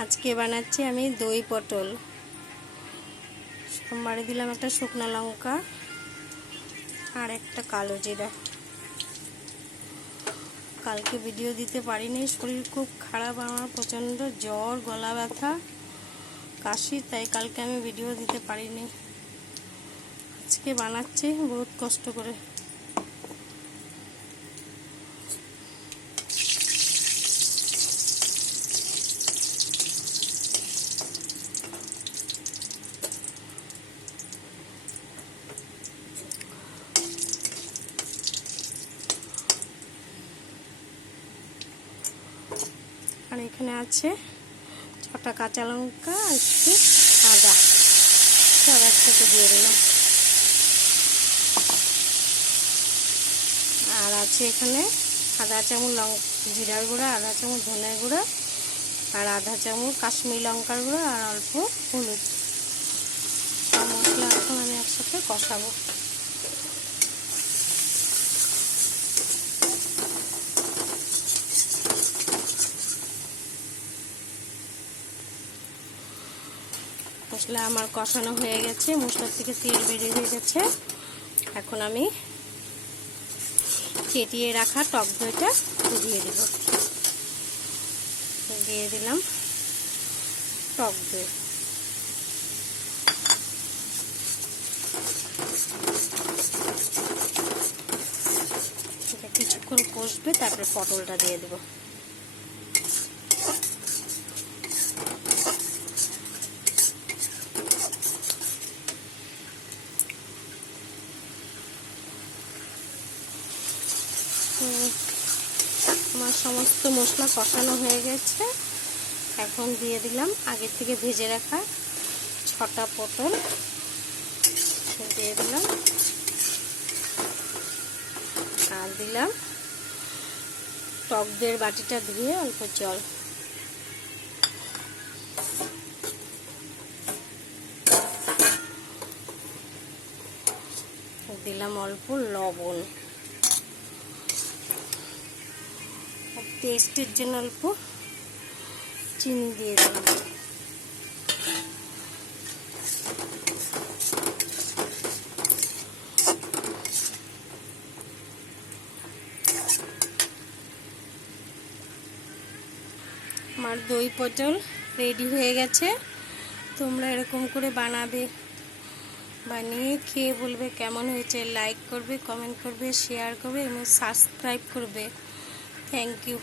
আজকে বানাচ্ছি আমি দই পটল। সোমবারে দিলাম একটা শুকনো লঙ্কা আর একটা কালো জিরা। কালকে ভিডিও দিতে পারিনি, শরীর খুব খারাপ, আমার প্রচণ্ড জ্বর, গলা ব্যথা, কাশি, তাই কালকে আমি ভিডিও দিতে পারিনি। আজকে বানাচ্ছি বহুত কষ্ট করে। আর এখানে আছে 6টা কাঁচা লঙ্কা, একটু আদা, সব একসাথে দিয়ে দিলাম। আর আছে এখানে আধা চামচ জিরার গুঁড়া, আধা চামচ ধনের গুঁড়া, আর আধা চামচ কাশ্মীরি লঙ্কার গুঁড়া, আর অল্প হলুদ। সব মশলা এখন আমি একসাথে কষাবো। মশলা আমার কষানো হয়ে গেছে, মশলার থেকে তেল বেরিয়ে হয়ে গেছে। এখন আমি চেটিয়ে রাখা টক দইটা দিয়ে দেব। দিয়ে দিলাম টক দই। এটা কিছুক্ষণ কষবে, তারপরে পটলটা দিয়ে দেব। আমার সমস্ত মশলা কষানো হয়ে গেছে। এখন দিয়ে দিলাম আগে থেকে ভেজে রাখা 6টা পটল দিয়ে দিলাম, আর দিলাম টক দইয়ের বাটিটা ধুয়ে অল্প জল। দিলাম অল্প লবণ, টেস্টের জন্য অল্প চিনি দিয়ে দিলাম। আমার দই পটল রেডি হয়ে গেছে। তোমরা এরকম করে বানাবে, বানিয়ে খেয়ে বলবে কেমন হয়েছে। লাইক করবে, কমেন্ট করবে, শেয়ার করবে এবং সাবস্ক্রাইব করবে। Thank you.